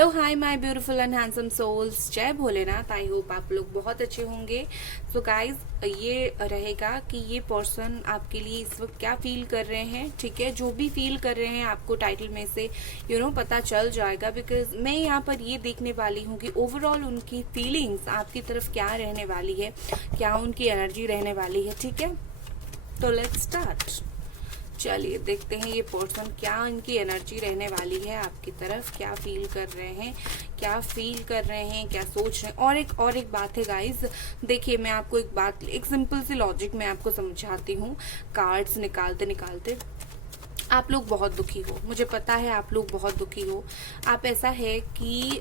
Hello hi my beautiful and handsome souls, जय Bholenath. I hope आप लोग बहुत अच्छे होंगे। सो गाइज, ये रहेगा कि ये पर्सन आपके लिए इस वक्त क्या फील कर रहे हैं। ठीक है, जो भी फील कर रहे हैं आपको टाइटल में से पता चल जाएगा। बिकॉज मैं यहाँ पर ये देखने वाली हूँ कि ओवरऑल उनकी फीलिंग्स आपकी तरफ क्या रहने वाली है, क्या उनकी एनर्जी रहने वाली है। ठीक है, तो लेट्स स्टार्ट। चलिए देखते हैं ये पर्सन क्या इनकी एनर्जी रहने वाली है आपकी तरफ, क्या फील कर रहे हैं, क्या फील कर रहे हैं, क्या सोच रहे हैं। और एक बात है गाइस, देखिए मैं आपको एक सिंपल सी लॉजिक मैं आपको समझाती हूँ। कार्ड्स निकालते निकालते आप लोग बहुत दुखी हो, मुझे पता है आप लोग बहुत दुखी हो। आप ऐसा है कि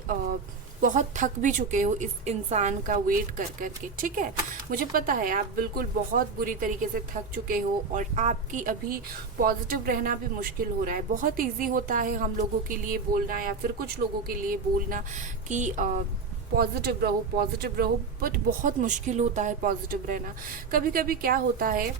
बहुत थक भी चुके हो इस इंसान का वेट कर करके। ठीक है, मुझे पता है आप बिल्कुल बहुत बुरी तरीके से थक चुके हो और आपकी अभी पॉजिटिव रहना भी मुश्किल हो रहा है। बहुत इजी होता है हम लोगों के लिए बोलना या फिर कुछ लोगों के लिए बोलना कि पॉजिटिव रहो, बट बहुत मुश्किल होता है पॉजिटिव रहना। कभी कभी क्या होता है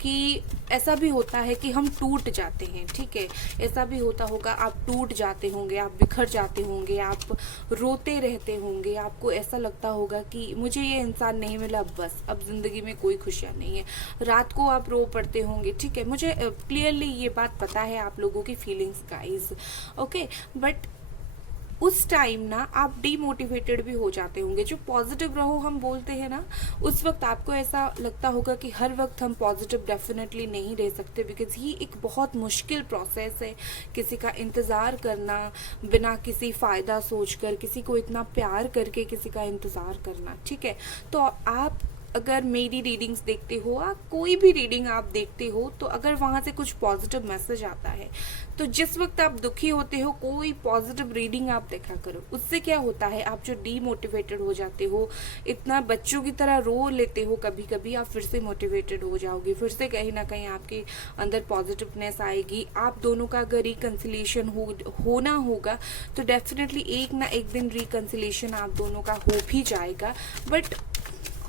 कि ऐसा भी होता है कि हम टूट जाते हैं। ठीक है, ऐसा भी होता होगा, आप टूट जाते होंगे, आप बिखर जाते होंगे, आप रोते रहते होंगे, आपको ऐसा लगता होगा कि मुझे ये इंसान नहीं मिला, बस अब जिंदगी में कोई खुशियाँ नहीं है। रात को आप रो पड़ते होंगे। ठीक है, मुझे क्लियरली ये बात पता है आप लोगों की फीलिंग्स गाइस। ओके, बट उस टाइम ना आप डीमोटिवेटेड भी हो जाते होंगे। जो पॉजिटिव रहो हम बोलते हैं ना, उस वक्त आपको ऐसा लगता होगा कि हर वक्त हम पॉजिटिव डेफिनेटली नहीं रह सकते। बिकॉज ये एक बहुत मुश्किल प्रोसेस है, किसी का इंतज़ार करना बिना किसी फ़ायदा सोचकर, किसी को इतना प्यार करके किसी का इंतज़ार करना। ठीक है, तो आप अगर मेरी रीडिंग्स देखते हो या कोई भी रीडिंग आप देखते हो, तो अगर वहाँ से कुछ पॉजिटिव मैसेज आता है, तो जिस वक्त आप दुखी होते हो कोई पॉजिटिव रीडिंग आप देखा करो। उससे क्या होता है, आप जो डीमोटिवेटेड हो जाते हो, इतना बच्चों की तरह रो लेते हो कभी कभी, आप फिर से मोटिवेटेड हो जाओगे, फिर से कहीं ना कहीं आपके अंदर पॉजिटिवनेस आएगी। आप दोनों का अगर रिकन्सिलेशन होना होगा तो डेफिनेटली एक ना एक दिन रिकन्सिलेशन आप दोनों का हो भी जाएगा। बट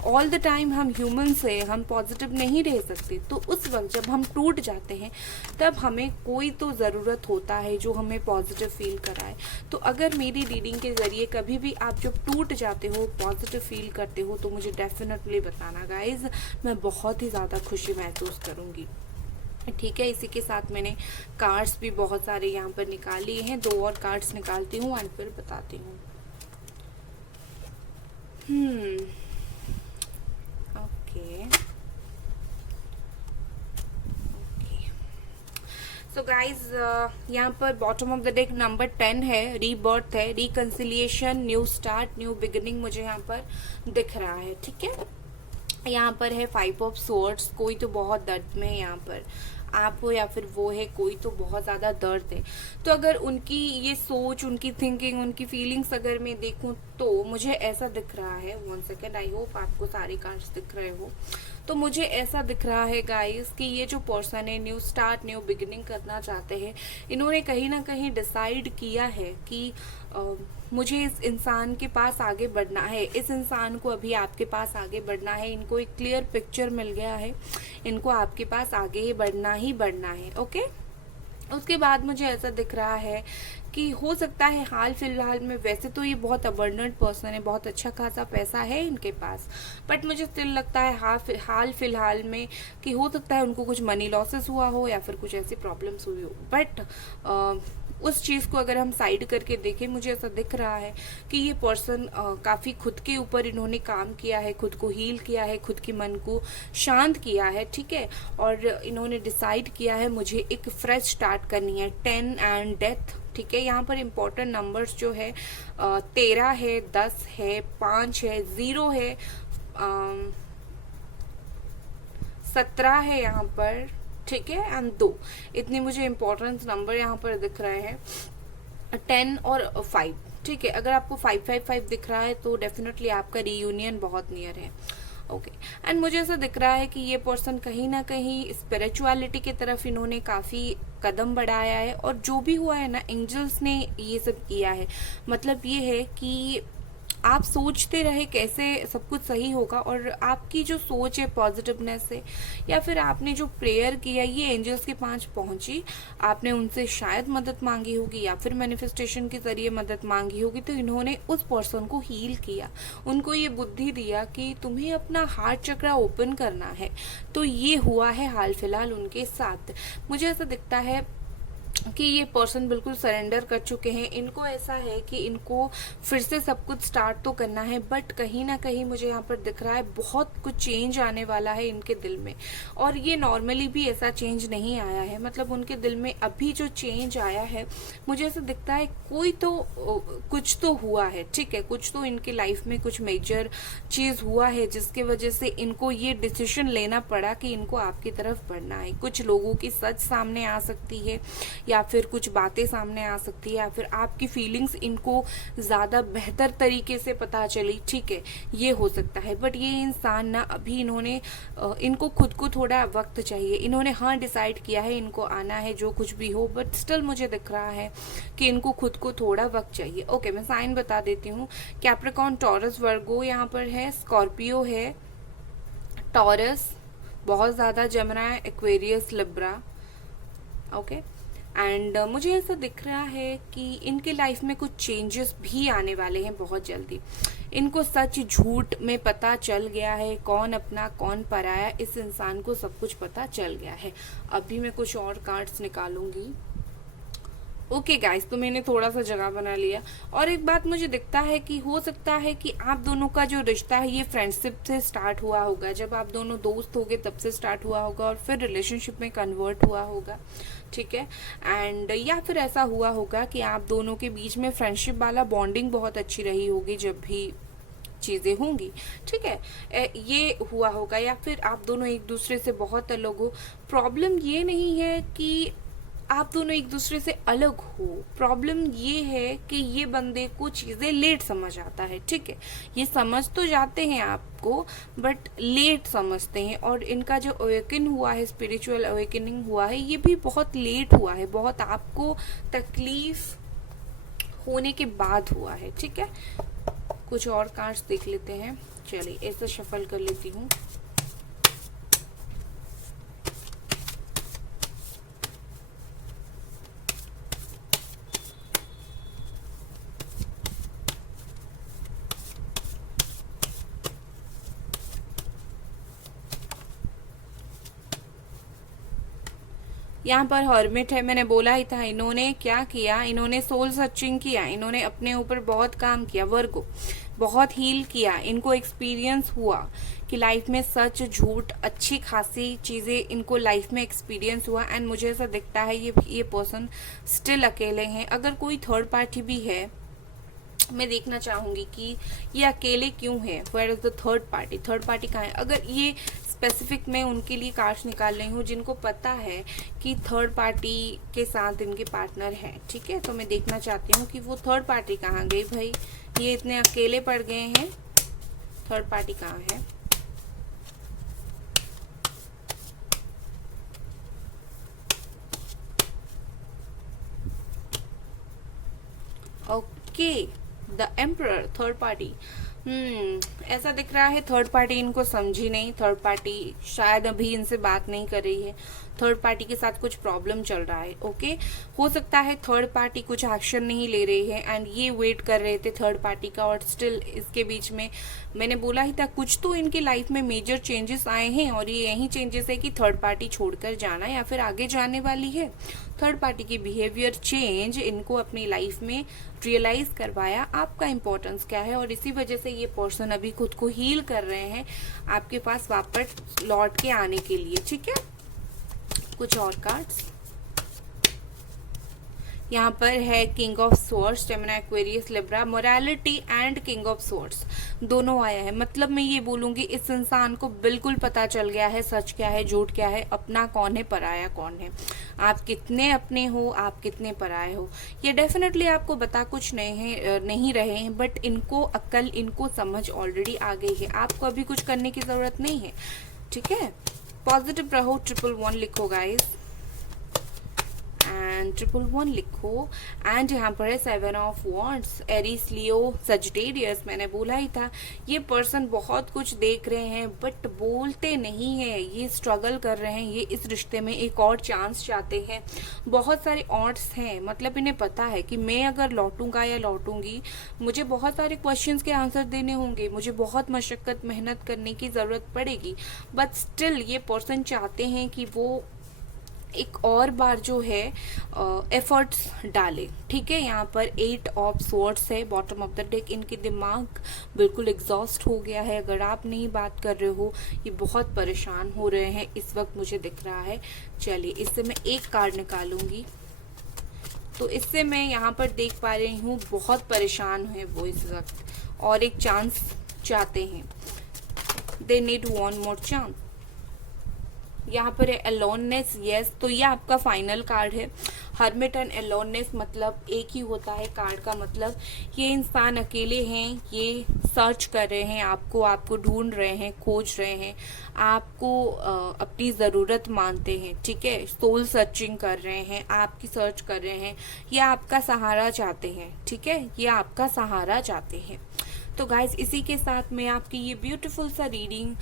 ऑल द टाइम हम ह्यूमन्स हैं, हम पॉजिटिव नहीं रह सकते। तो उस वक्त जब हम टूट जाते हैं तब हमें कोई तो ज़रूरत होता है जो हमें पॉजिटिव फील कराए। तो अगर मेरी रीडिंग के ज़रिए कभी भी आप जब टूट जाते हो, पॉजिटिव फील करते हो, तो मुझे डेफिनेटली बताना गाइज, मैं बहुत ही ज़्यादा खुशी महसूस करूँगी। ठीक है, इसी के साथ मैंने कार्ड्स भी बहुत सारे यहाँ पर निकाल लिए हैं। 2 और कार्ड्स निकालती हूँ एंड फिर बताती हूँ। सो गाइज, यहाँ पर bottom of the deck number 10 है, रीबर्थ है, reconciliation, new start, new beginning मुझे यहाँ पर दिख रहा है। ठीक है, यहाँ पर है 5 ऑफ सोर्ड्स, कोई तो बहुत दर्द में है यहाँ पर, आप हो या फिर वो है, कोई तो बहुत ज़्यादा दर्द है। तो अगर उनकी ये सोच, उनकी थिंकिंग, उनकी फीलिंग्स अगर मैं देखूं तो मुझे ऐसा दिख रहा है, 1 सेकेंड, आई होप आपको सारे कार्ड्स दिख रहे हो। तो मुझे ऐसा दिख रहा है गाइस कि ये जो पर्सन है न्यू स्टार्ट, न्यू बिगिनिंग करना चाहते हैं। इन्होंने कहीं ना कहीं डिसाइड किया है कि मुझे इस इंसान के पास आगे बढ़ना है, इस इंसान को अभी आपके पास आगे बढ़ना है। इनको एक क्लियर पिक्चर मिल गया है, इनको आपके पास आगे ही बढ़ना है। ओके, उसके बाद मुझे ऐसा दिख रहा है कि हो सकता है हाल फिलहाल में, वैसे तो ये बहुत अबंडेंट पर्सन है, बहुत अच्छा खासा पैसा है इनके पास, बट मुझे स्टिल लगता है हाल फिलहाल में कि हो सकता है उनको कुछ मनी लॉसेस हुआ हो या फिर कुछ ऐसी प्रॉब्लम्स हुई हो। बट उस चीज़ को अगर हम साइड करके देखें, मुझे ऐसा दिख रहा है कि ये पर्सन काफ़ी खुद के ऊपर इन्होंने काम किया है, खुद को हील किया है, खुद की मन को शांत किया है। ठीक है, और इन्होंने डिसाइड किया है मुझे एक फ्रेश स्टार्ट करनी है। 10 एंड डेथ। ठीक है, यहाँ पर इम्पोर्टेंट नंबर्स जो है 13 है, 10 है, 5 है, 0 है, 17 है यहाँ पर। ठीक है, एंड 2, इतने मुझे इम्पोर्टेंट नंबर यहाँ पर दिख रहे हैं, 10 और 5। ठीक है, अगर आपको 555 दिख रहा है तो डेफिनेटली आपका रीयूनियन बहुत नियर है। ओके, एंड मुझे ऐसा दिख रहा है कि ये पर्सन कहीं ना कहीं स्पिरिचुअलिटी की तरफ इन्होंने काफ़ी कदम बढ़ाया है, और जो भी हुआ है ना, एंजल्स ने ये सब किया है। मतलब ये है कि आप सोचते रहे कैसे सब कुछ सही होगा, और आपकी जो सोच है पॉजिटिवनेस से, या फिर आपने जो प्रेयर किया, ये एंजल्स के पास पहुंची, आपने उनसे शायद मदद मांगी होगी या फिर मैनिफेस्टेशन के जरिए मदद मांगी होगी, तो इन्होंने उस पर्सन को हील किया, उनको ये बुद्धि दिया कि तुम्हें अपना हार्ट चक्र ओपन करना है। तो ये हुआ है हाल फिलहाल उनके साथ। मुझे ऐसा दिखता है कि ये पर्सन बिल्कुल सरेंडर कर चुके हैं। इनको ऐसा है कि इनको फिर से सब कुछ स्टार्ट तो करना है, बट कहीं ना कहीं मुझे यहाँ पर दिख रहा है बहुत कुछ चेंज आने वाला है इनके दिल में। और ये नॉर्मली भी ऐसा चेंज नहीं आया है, मतलब उनके दिल में अभी जो चेंज आया है, मुझे ऐसा दिखता है कोई तो कुछ तो हुआ है, ठीक है, कुछ तो इनके लाइफ में कुछ मेजर चीज हुआ है जिसकी वजह से इनको ये डिसीजन लेना पड़ा कि इनको आपकी तरफ बढ़ना है। कुछ लोगों की सच सामने आ सकती है, या फिर कुछ बातें सामने आ सकती है, या फिर आपकी फीलिंग्स इनको ज्यादा बेहतर तरीके से पता चली, ठीक है, ये हो सकता है। बट ये इंसान ना अभी इनको खुद को थोड़ा वक्त चाहिए। इन्होंने हाँ डिसाइड किया है इनको आना है जो कुछ भी हो, बट स्टिल मुझे दिख रहा है कि इनको खुद को थोड़ा वक्त चाहिए। ओके, मैं साइन बता देती हूँ। कैप्रिकॉर्न, टॉरस, वर्गो यहाँ पर है, स्कॉर्पियो है, टॉरस बहुत ज्यादा जम रहा है, एक्वेरियस, लिब्रा। ओके, एंड मुझे ऐसा दिख रहा है कि इनके लाइफ में कुछ चेंजेस भी आने वाले हैं बहुत जल्दी। इनको सच झूठ में पता चल गया है, कौन अपना कौन पराया, इस इंसान को सब कुछ पता चल गया है। अभी मैं कुछ और कार्ड्स निकालूंगी। ओके गाइस, तो मैंने थोड़ा सा जगह बना लिया। और एक बात मुझे दिखता है कि हो सकता है कि आप दोनों का जो रिश्ता है ये फ्रेंडशिप से स्टार्ट हुआ होगा, जब आप दोनों दोस्त हो गए तब से स्टार्ट हुआ होगा, और फिर रिलेशनशिप में कन्वर्ट हुआ होगा, ठीक है। एंड या फिर ऐसा हुआ होगा कि आप दोनों के बीच में फ्रेंडशिप वाला बॉन्डिंग बहुत अच्छी रही होगी जब भी चीजें होंगी, ठीक है, ये हुआ होगा। या फिर आप दोनों एक दूसरे से बहुत अलग हो। प्रॉब्लम ये नहीं है कि आप दोनों एक दूसरे से अलग हो, प्रॉब्लम ये है कि ये बंदे को चीजें लेट समझ आता है, ठीक है। ये समझ तो जाते हैं आपको, बट लेट समझते हैं। और इनका जो अवेकन हुआ है, स्पिरिचुअल अवेकनिंग हुआ है, ये भी बहुत लेट हुआ है, बहुत आपको तकलीफ होने के बाद हुआ है, ठीक है। कुछ और कार्ड्स देख लेते हैं। चलिए ऐसा शफल कर लेती हूँ। यहाँ पर हर्मिट है। मैंने बोला ही था, इन्होंने क्या किया, इन्होंने सोल सर्चिंग किया, इन्होंने अपने ऊपर बहुत काम किया, वर्गो बहुत हील किया। इनको एक्सपीरियंस हुआ कि लाइफ में सच झूठ अच्छी खासी चीजें इनको लाइफ में एक्सपीरियंस हुआ। एंड मुझे ऐसा दिखता है ये पर्सन स्टिल अकेले हैं। अगर कोई थर्ड पार्टी भी है, मैं देखना चाहूंगी कि ये अकेले क्यों है, where is the third party, third party कहाँ है। अगर ये स्पेसिफिक मैं उनके लिए कार्ड्स निकाल रही हूँ जिनको पता है कि थर्ड पार्टी के साथ इनके पार्टनर है, ठीक है, तो मैं देखना चाहती हूँ कि वो थर्ड पार्टी कहाँ गई। भाई ये इतने अकेले पड़ गए हैं, थर्ड पार्टी कहाँ है। Okay, the emperor, third party. ऐसा दिख रहा है थर्ड पार्टी इनको समझी नहीं, थर्ड पार्टी शायद अभी इनसे बात नहीं कर रही है, थर्ड पार्टी के साथ कुछ प्रॉब्लम चल रहा है। ओके, हो सकता है थर्ड पार्टी कुछ एक्शन नहीं ले रही है एंड ये वेट कर रहे थे थर्ड पार्टी का, और स्टिल इसके बीच में मैंने बोला ही था कुछ तो इनके लाइफ में मेजर चेंजेस आए हैं, और ये यही चेंजेस है कि थर्ड पार्टी छोड़कर जाना या फिर आगे जाने वाली है। थर्ड पार्टी की बिहेवियर चेंज इनको अपनी लाइफ में रियलाइज करवाया आपका इम्पोर्टेंस क्या है, और इसी वजह से ये पर्सन अभी खुद को हील कर रहे हैं आपके पास वापस लौट के आने के लिए, ठीक है। कुछ और कार्ड्स यहाँ पर है, king of swords, Gemini, Aquarius, Libra, morality and king of swords दोनों आया है। मतलब मैं ये बोलूंगी इस इंसान को बिल्कुल पता चल गया है सच क्या है, झूठ क्या है, अपना कौन है, पराया कौन है, आप कितने अपने हो, आप कितने पराए हो। ये डेफिनेटली आपको बता कुछ नहीं रहे हैं, बट इनको अक्ल, इनको समझ ऑलरेडी आ गई है। आपको अभी कुछ करने की जरूरत नहीं है, ठीक है। पॉजिटिव रहो, 111 लिखो गाइस। एंड 111 लिखो। एंड यहाँ पर है 7 of wands, Aries, Leo, Sagittarius. मैंने बोला ही था ये पर्सन बहुत कुछ देख रहे हैं बट बोलते नहीं है, ये स्ट्रगल कर रहे हैं, ये इस रिश्ते में एक और चांस चाहते हैं। बहुत सारे ऑड्स हैं, मतलब इन्हें पता है कि मैं अगर लौटूंगा या लौटूंगी मुझे बहुत सारे क्वेश्चंस के आंसर देने होंगे, मुझे बहुत मशक्कत मेहनत करने की ज़रूरत पड़ेगी, बट स्टिल ये पर्सन चाहते हैं कि वो एक और बार जो है एफर्ट्स डाले। ठीक है, यहाँ पर 8 ऑफ स्वॉर्ड्स है बॉटम ऑफ द डेक। इनके दिमाग बिल्कुल एग्जॉस्ट हो गया है, अगर आप नहीं बात कर रहे हो ये बहुत परेशान हो रहे हैं इस वक्त, मुझे दिख रहा है। चलिए इससे मैं एक कार्ड निकालूंगी। तो इससे मैं यहाँ पर देख पा रही हूँ बहुत परेशान है वो इस वक्त और एक चांस चाहते हैं। They need one more chance. यहाँ पर है अलोननेस, यस। तो ये आपका फाइनल कार्ड है। हर्मिट एंड अलोननेस मतलब एक ही होता है कार्ड का मतलब ये इंसान अकेले हैं, ये सर्च कर रहे हैं आपको, आपको ढूंढ रहे हैं, खोज रहे हैं, आपको अपनी ज़रूरत मानते हैं। ठीक है, सोल सर्चिंग कर रहे हैं, आपकी सर्च कर रहे हैं, ये आपका सहारा चाहते हैं। ठीक है, ये आपका सहारा चाहते हैं। तो गाइज इसी के साथ मैं आपकी ये ब्यूटीफुल सा रीडिंग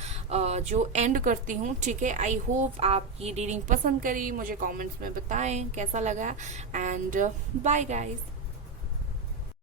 जो एंड करती हूँ। ठीक है, आई होप आप ये रीडिंग पसंद करी, मुझे कमेंट्स में बताएं कैसा लगा। And bye guys.